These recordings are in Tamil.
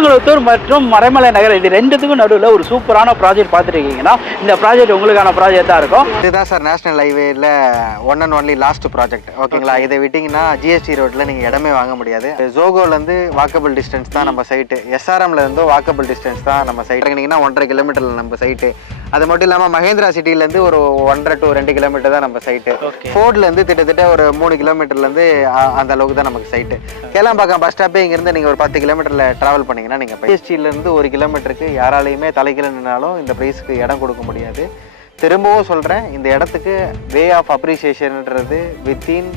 காட்டாங்குளத்தூர் மற்றும் மறைமலை நகர் இது ரெண்டுத்துக்கும் நடுவில் ஒரு சூப்பரான ப்ராஜெக்ட் பார்த்துருக்கீங்கன்னா இந்த ப்ராஜெக்ட் உங்களுக்கான ப்ராஜெக்ட் தான் இருக்கும். இதுதான் சார் நேஷனல் ஹைவேல one and only last project. ஓகேங்களா, இதை விட்டிங்கன்னா ஜிஎஸ்டி ரோட்டில் நீங்கள் இடமே வாங்க முடியாது. ஜோகோலேருந்து வாக்கபிள் டிஸ்டன்ஸ் தான் நம்ம சைட்டு, எஸ்ஆர்எம்ல இருந்து வாக்கபிள் டிஸ்டன்ஸ் தான் நம்ம சைட். இறங்கினீங்கன்னா 1.5 கிலோமீட்டரில் நம்ம சைட்டு. அது மட்டும் இல்லாமல் மகேந்திரா சிட்டிலேருந்து ஒரு 1.5 to 2 கிலோமீட்டர் தான் நம்ம சைட்டு. ஃபோர்ட்லேருந்து கிட்டத்தட்ட ஒரு 3 கிலோமீட்டர்லேருந்து அந்த அளவுக்கு தான் நமக்கு சைட்டு. கேளம்பாக்கம் பஸ் ஸ்டாப்பே இங்கேருந்து நீங்கள் ஒரு 10 கிலோமீட்டரில் ட்ராவல் பண்ணிங்கன்னா நீங்கள் ஜிஎஸ்டியிலேருந்து 1 கிலோமீட்டருக்கு யாராலையுமே தலைக்கீழ நின்னாலும் இந்த ப்ரைஸுக்கு இடம் கொடுக்க முடியாது. திரும்பவும் சொல்கிறேன், இந்த இடத்துக்கு வே ஆஃப் அப்ரிசியேஷன்ன்றது வித்தின்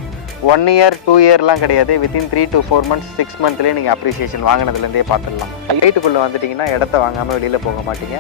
1 year 2 yearலாம் கிடையாது. வித்தின் 3 to 4 months 6 month்லேயே நீங்கள் அப்ரிசியேஷன் வாங்கினதுலேருந்தே பார்த்துடலாம். வீட்டுக்குள்ளே வந்துட்டிங்கன்னா இடத்த வாங்காமல் வெளியில் போக மாட்டீங்க.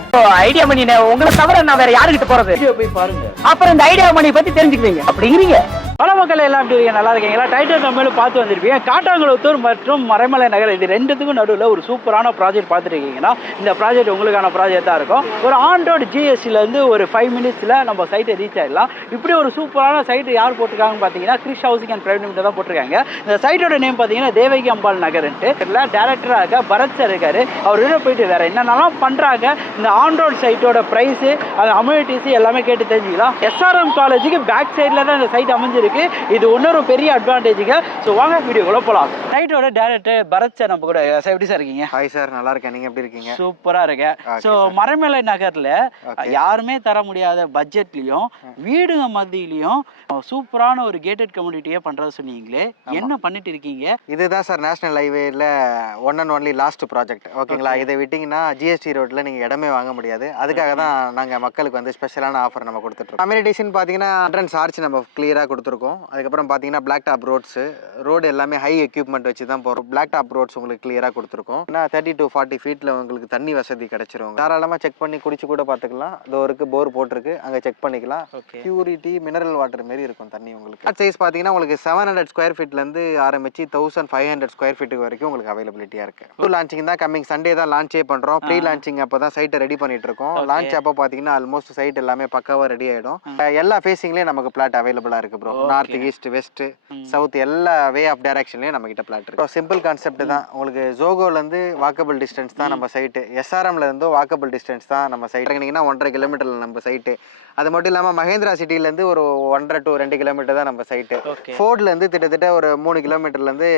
ஐடியா மணி உங்களை தவிர நான் வேற யாருக்கிட்ட போறது? போய் பாருங்க, அப்புறம் இந்த ஐடியா மணி பற்றி தெரிஞ்சுக்குவீங்க. அப்படிங்கிறீங்க. பல மக்கள் எல்லாம் எப்படி இருக்கீங்க? நல்லா இருக்கீங்களா? டைட்டில் தமிழில் பார்த்து வந்திருப்பீங்க. காட்டாங்குளத்தூர் மற்றும் மறைமலை நகர் இது ரெண்டுத்துக்கும் நடுவில் ஒரு சூப்பரான ப்ராஜெக்ட் பார்த்துருக்கீங்கன்னா இந்த ப்ராஜெக்ட் உங்களுக்கான ப்ராஜெக்ட் தான் இருக்கும். ஒரு ஆன் ரோடு ஜிஎஸ்டிலேருந்து ஒரு 5 minutesல நம்ம சைட்டை ரீச் ஆகிடலாம். இப்படி ஒரு சூப்பரான சைட்டு யார் போட்டிருக்காங்கன்னு பார்த்தீங்கன்னா Krish housing and private limited தான் போட்டிருக்காங்க. இந்த சைட்டோட நேம் பார்த்தீங்கன்னா தேவகி அம்பாள் நகர்ன்ட்டு. இதில் டேரக்டராக இருக்க பரத் சார் இருக்காரு. அவர் உள்ள போயிட்டு வேறு என்னென்னலாம் பண்ணுறாங்க, இந்த ஆன் ரோடு சைட்டோட ப்ரைஸு, அந்த அம்யூனிட்டிஸ் எல்லாமே கேட்டு தெரிஞ்சுக்கலாம். எஸ்ஆர்எம் காலேஜுக்கு பேக் சைடில் தான் இந்த சைட் அமைஞ்சிருக்கு. இது இன்னொரு பெரிய அட்வான்டேஜுங்க. ஸோ வாங்க வீடியோக்குள்ள போகலாம். சைட்டோட டேரக்டர் பரத் சார் நம்ம கூட. சார் எப்படி சார் இருக்கீங்க? ஹாய் சார், நல்லா இருக்கேன். நீங்கள் எப்படி இருக்கீங்க? சூப்பராக இருக்கேன். ஸோ மறைமலை நகரில் யாருமே தர முடியாத பட்ஜெட்லையும் வீடுங்க மத்தியிலையும் சூப்பரான ஒரு கேட்டட் கம்யூனிட்டியே பண்ணுறது சொன்னீங்களே, என்ன பண்ணிட்டு இருக்கீங்க? இதுதான் சார் நேஷனல் ஹைவேல one and only last project. ஓகேங்களா, இதை விட்டிங்கன்னா ஜிஎஸ்டி ரோட்டில் நீங்கள் இடமே வாங்க முடியாது. அதுக்காக தான் நாங்கள் மக்களுக்கு வந்து ஸ்பெஷலான ஆஃபர் நம்ம கொடுத்துட்ருக்கோம். கம்யூனிட்டிஸ்ன்னு பார்த்தீங்கன்னா என்ட்ரன்ஸ் ஆர்ச் நம்ம கிளியராக கொடுத்துருக்கோம். அதுக்கப்புறம் பார்த்தீங்கன்னா பிளாக் டாப் ரோடு எல்லாமே ஹை எக்யூப்மெண்ட் வச்சு தான் போகிறோம். பிளாக் டாப் ரோட்ஸ் உங்களுக்கு கிளியராக கொடுத்துருக்கோம். ஏன்னா 30 to 40 feetல உங்களுக்கு தண்ணி வசதி கிடைச்சிரும். தாராளமாக செக் பண்ணி குடிச்சு கூட பார்த்துக்கலாம். டோருக்கு போர் போட்டிருக்கு, அங்கே செக் பண்ணிக்கலாம். பியூரிட்டி மினரல் வாட்டர் மாரி இருக்கும் தண்ணி உங்களுக்கு. சைஸ் பார்த்தீங்கன்னா உங்களுக்கு 700 ஸ்கொயர் ஃபீட்லேருந்து ஆரம்பிச்சு 1500 ஸ்கொயர் ஃபீட்டுக்கு வரைக்கும் உங்களுக்கு அவைலபிலிட்டியாக இருக்குது. டூ லான்ச்சிங் தான் கம்மிங் சண்டே தான் லான்ச்சே பண்ணுறோம். ப்ரீ லான்ச்சிங் அப்போ தான் சைட்டை ரெடி பண்ணிட்டு இருக்கோம். லான்ச் அப்போ பார்த்தீங்கன்னா ஆல்மோஸ்ட் சைட் எல்லாமே பக்காவாக ரெடி ஆகிடும். எல்லா ஃபேஸிங்லேயும் நமக்கு பிளாட் அவைலபிளாக இருக்குது bro. North, east, west, south எல்லா வே ஆஃப் டைரக்ஷன்லேயும் நம்ம கிட்ட பிளாட் இருக்கு. சிம்பிள் கான்செப்ட் தான். உங்களுக்கு ஜோகோலேருந்து வாக்கபிள் டிஸ்டன்ஸ் தான் நம்ம சைட்டு, எஸ்ஆர்எம்ல இருந்து வாக்கபிள் டிஸ்டன்ஸ் தான் நம்ம சைட். இறங்கினீங்கன்னா 1.5 கிலோமீட்டரில் நம்ம சைட்டு. அது மட்டும் இல்லாமல் மகேந்திரா சிட்டிலேருந்து ஒரு 1.5 to 2 கிலோமீட்டர் தான் நம்ம சைட்டு. ஃபோர்ட்லேருந்து கிட்டத்தட்ட ஒரு 3 கிலோமீட்டர்லேருந்து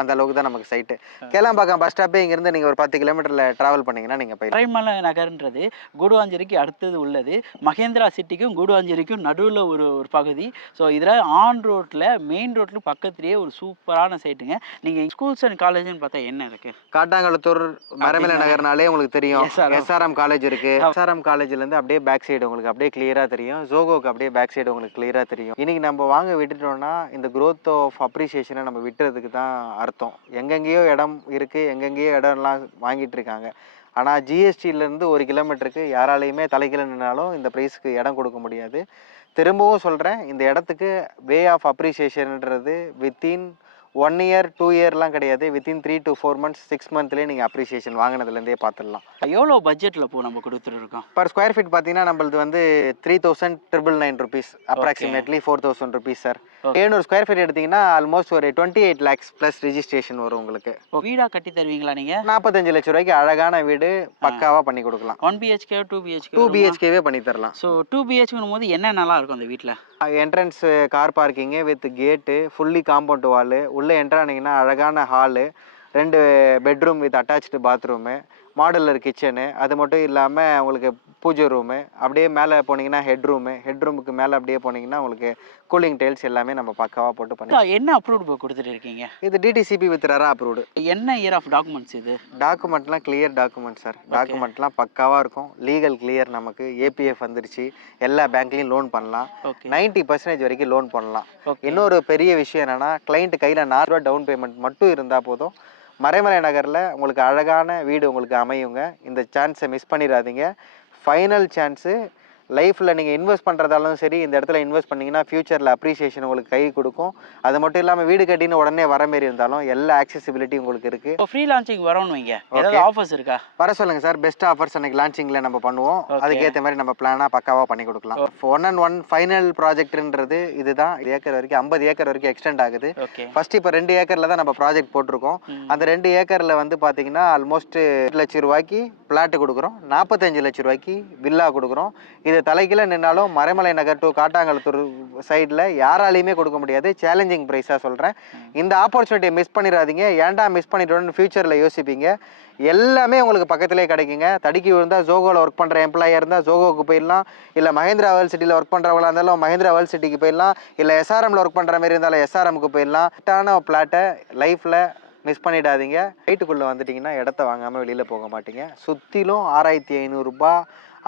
அந்த அளவுக்கு தான் நமக்கு சைட்டு. கேளம்பாக்கம் பஸ் ஸ்டாப்பே இங்கேருந்து நீங்கள் ஒரு 10 கிலோமீட்டரில் ட்ராவல் பண்ணிங்கன்னா நீங்கள் போய். மறைமலை நகர்ன்றது கூடுவாஞ்சேரிக்கு அடுத்தது உள்ளது. மகேந்திரா சிட்டிக்கும் கூடுவாஞ்சேரிக்கும் நடுவில் ஒரு பகுதி. ஸோ இதில் ஆன் ரோட்டில் மெயின் ரோட்டில் பக்கத்துலேயே ஒரு சூப்பரான சைட்டுங்க. நீங்கள் ஸ்கூல்ஸ் அண்ட் காலேஜ்னு பார்த்தா என்ன இருக்குது? காட்டாங்குளத்தூர் மறைமலை நகர்னாலே உங்களுக்கு தெரியும். எஸ்ஆர்எம் காலேஜ் இருக்குது. எஸ்ஆர்எம் காலேஜ்லேருந்து அப்படியே பேக் சைடு உங்களுக்கு அப்படியே கிளியராக தெரியும். ஜோகோக்கு அப்படியே பேக் சைடு உங்களுக்கு கிளியராக தெரியும். இன்னைக்கு நம்ம வாங்க விட்டுட்டோம்னா இந்த growth ஆஃப் அப்ரிசியேஷனை நம்ம விட்டுறதுக்கு தான் அர்த்தம். எங்கெங்கேயோ இடம் இருக்குது, எங்கெங்கேயோ இடம்லாம் வாங்கிட்டு இருக்காங்க. ஆனால் ஜிஎஸ்டியிலேருந்து 1 கிலோமீட்டருக்கு யாராலையுமே தலைக்கீழ நின்னாலும் இந்த ப்ரைஸுக்கு இடம் கொடுக்க முடியாது. திரும்பவும் சொல்கிறேன், இந்த இடத்துக்கு வே ஆஃப் அப்ரிசியேஷன்ன்றது வித்தின் 1 year 2 yearலாம் கிடையாது. வித்தின் 3 to 4 months 6 month்லேயே நீங்கள் அப்ரிசியேஷன் வாங்கினதுலேருந்தே பார்த்துடலாம். எவ்வளோ பட்ஜெட்டில் இப்போ நம்ம கொடுத்துட்டு இருக்கோம்? பர் ஸ்கொயர் ஃபீட் பார்த்தீங்கன்னா நம்மளது வந்து 3,999 rupees, approximately 4,000 rupees sir. 700 square feet எடுத்தீங்கன்னா ஆல்மோஸ்ட் ஒரு 28 lakhs ப்ளஸ் ரிஜிஸ்ட்ரேஷன் வரும் உங்களுக்கு. வீடாக கட்டி தருவீங்களா நீங்கள்? 45 லட்சம் ரூபாய்க்கு அழகான வீடு பக்காவாக பண்ணி கொடுக்கலாம். 1 BHK 2 BHK? 2 BHKவே பண்ணி தரலாம். ஸோ 2 BHKங்கும் போது என்ன நல்லா இருக்கும் அந்த வீட்டில்? Entrance car parking with gate, fully compound wall, உள்ளே என்ட்ரானிங்கன்னா அழகான hall, 2 bedroom with attach bathroom, modular kitchen. அது மட்டும் இல்லாமல் உங்களுக்கு பூஜை ரூமு. அப்படியே மேலே போனீங்கன்னா ஹெட்ரூமுக்கு மேலே அப்படியே போனீங்கன்னா உங்களுக்கு கூலிங் டைல்ஸ் எல்லாமே நம்ம பக்காவாக போட்டு பண்ணி. என்ன அப்ரூவ்டு கொடுத்துட்டு இருக்கீங்க? இது டிடிசிபி வித் ரெரா அப்ரூவ்டு. என்ன இயர் ஆஃப் டாக்குமெண்ட்ஸ் இது? டாக்குமெண்ட்லாம் கிளியர் டாக்குமெண்ட் சார். டாக்குமெண்ட்லாம் பக்காவாக இருக்கும். Legal clear. நமக்கு ஏபிஎஃப் வந்துருச்சு. எல்லா பேங்க்லேயும் லோன் பண்ணலாம். 90% வரைக்கும் லோன் பண்ணலாம். இன்னொரு பெரிய விஷயம் என்னென்னா, கிளைண்ட் கையில் 4 ரூபா டவுன் பேமெண்ட் மட்டும் இருந்தால் போதும். மறைமலை நகரில் உங்களுக்கு அழகான வீடு உங்களுக்கு அமையுங்க. இந்த சான்ஸை மிஸ் பண்ணிடாதீங்க. Final chance. லைஃப்பில் நீங்கள் இன்வெஸ்ட் பண்ணுறதாலும் சரி, இந்த இடத்துல இன்வெஸ்ட் பண்ணிங்கன்னா ஃப்யூச்சரில் அப்ரிசியேஷன் உங்களுக்கு கை கொடுக்கும். அது மட்டும் இல்லாமல் வீடு கட்டின்னு உடனே வர மாரி இருந்தாலும் எல்லா ஆக்சசிபிலிட்டி உங்களுக்கு இருக்குது. இப்போ ஃப்ரீ லான்ச்சிங் வரோன்னு வைங்க, ஏதாவது ஆஃபர்ஸ் இருக்கா? வர சொல்லுங்கள் சார், பெஸ்ட் ஆஃபர்ஸ் அன்றைக்கி லான்ச்சிங்கில் நம்ம பண்ணுவோம். அதுக்கேற்ற மாதிரி நம்ம பிளானாக பக்காவாக பண்ணி கொடுக்கலாம். 1&1 ஃபைனல் ப்ராஜெக்ட்ன்றது இதுதான். ஏக்கர் வரைக்கும் 50 ஏக்கர் வரைக்கும் எக்ஸ்டெண்ட் ஆகுது. ஃபர்ஸ்ட் இப்போ 2 ஏக்கரில் தான் நம்ம ப்ராஜெக்ட் போட்டிருக்கோம். அந்த 2 ஏக்கரில் வந்து பார்த்தீங்கன்னா ஆல்மோஸ்ட் 8 லட்சம் ரூபாய்க்கு பிளாட்டு கொடுக்குறோம், 45 லட்சம் ரூபாய்க்கு வில்லா கொடுக்குறோம். இது தலைக்கீழ நின்னாலும் மறைமலை நகர் டு காட்டாங்குளத்தூர் சைடில் யாராலையுமே கொடுக்க முடியாது. சேலஞ்சிங் ப்ரைஸாக சொல்கிறேன். இந்த ஆப்பர்ச்சுனிட்டியை மிஸ் பண்ணிடாதீங்க. ஏன்டா மிஸ் பண்ணிட்டோன்னு ஃபியூச்சரில் யோசிப்பீங்க. எல்லாமே உங்களுக்கு பக்கத்துலேயே கிடைக்குங்க. தடுக்கி விழுந்தால் ஜோகோவில் ஒர்க் பண்ணுற எம்ப்ளாயாக இருந்தால் ஜோகோவுக்கு போயிடலாம், இல்லை மஹேந்திரா வேர்ல்ட் சிட்டியில் ஒர்க் பண்ணுறவங்களா இருந்தாலும் மஹேந்திரா வேர்ல்ட் சிட்டிக்கு போயிடலாம், இல்லை எஸ்ஆர்எம்மில் ஒர்க் பண்ணுற மாதிரி இருந்தாலும் எஸ்ஆர்எம்க்கு போயிடலாம். கரெக்டான பிளாட்டை லைஃப்பில் மிஸ் பண்ணிடாதீங்க. நைட்டுக்குள்ளே வந்துட்டிங்கன்னா இடத்த வாங்காமல் வெளியில் போக மாட்டீங்க. சுற்றிலும் 6500 ரூபா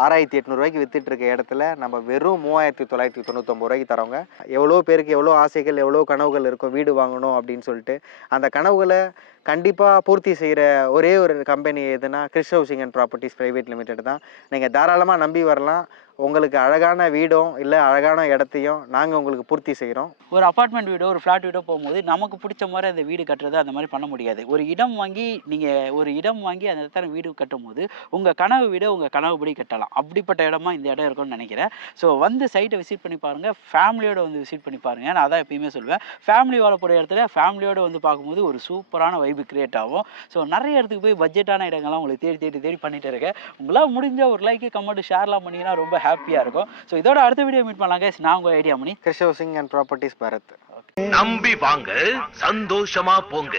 6800 ரூபாய்க்கு வித்துட்டு இருக்க இடத்துல நம்ம வெறும் 3999 ரூபாய்க்கு தரோங்க. எவ்வளோ பேருக்கு எவ்வளோ ஆசைகள், எவ்வளோ கனவுகள் இருக்கும் வீடு வாங்கணும் அப்படின்னு சொல்லிட்டு. அந்த கனவுகளை கண்டிப்பாக பூர்த்தி செய்கிற ஒரே ஒரு கம்பெனி எதுனா Chris housing and properties private limited தான். நீங்கள் தாராளமாக நம்பி வரலாம். உங்களுக்கு அழகான வீடும் இல்லை அழகான இடத்தையும் நாங்கள் உங்களுக்கு பூர்த்தி செய்கிறோம். ஒரு அப்பார்ட்மெண்ட் வீடோ ஒரு ஃப்ளாட் வீடோ போகும்போது நமக்கு பிடிச்ச மாதிரி அந்த வீடு கட்டுறது அந்த மாதிரி பண்ண முடியாது. ஒரு இடம் வாங்கி அந்த இடத்துல வீடு கட்டும் போது உங்கள் கனவு வீடை உங்கள் கனவுபடி கட்டலாம். அப்படிப்பட்ட இடமா இந்த இடம் இருக்கும்னு நினைக்கிறேன். ஸோ வந்து சைட்டை விசிட் பண்ணி பாருங்கள், ஃபேமிலியோட வந்து விசிட் பண்ணி பாருங்கள். நான் அதான் எப்பயுமே சொல்லுவேன், ஃபேமிலி வாழக்கூடிய இடத்துல ஃபேமிலியோடு வந்து பார்க்கும்போது ஒரு சூப்பரான வைப்பு கிரியேட் ஆகும். ஸோ நிறைய இடத்துக்கு போய் பட்ஜெட்டான இடங்கள்லாம் உங்களுக்கு தேடி பண்ணிட்டு இருக்கேன். உங்களால் முடிஞ்ச ஒரு லைக் கமெண்ட் ஷேர்லாம் பண்ணிங்கன்னா ரொம்ப ஹாப்பியாக இருக்கும். ஸோ இதோட அடுத்த வீடியோ மீட் பண்ணலாம் கைஸ். நான் உங்கள் idea Mani, Chris housing and properties Bharat. நம்பி வாங்க, சந்தோஷமா போங்க.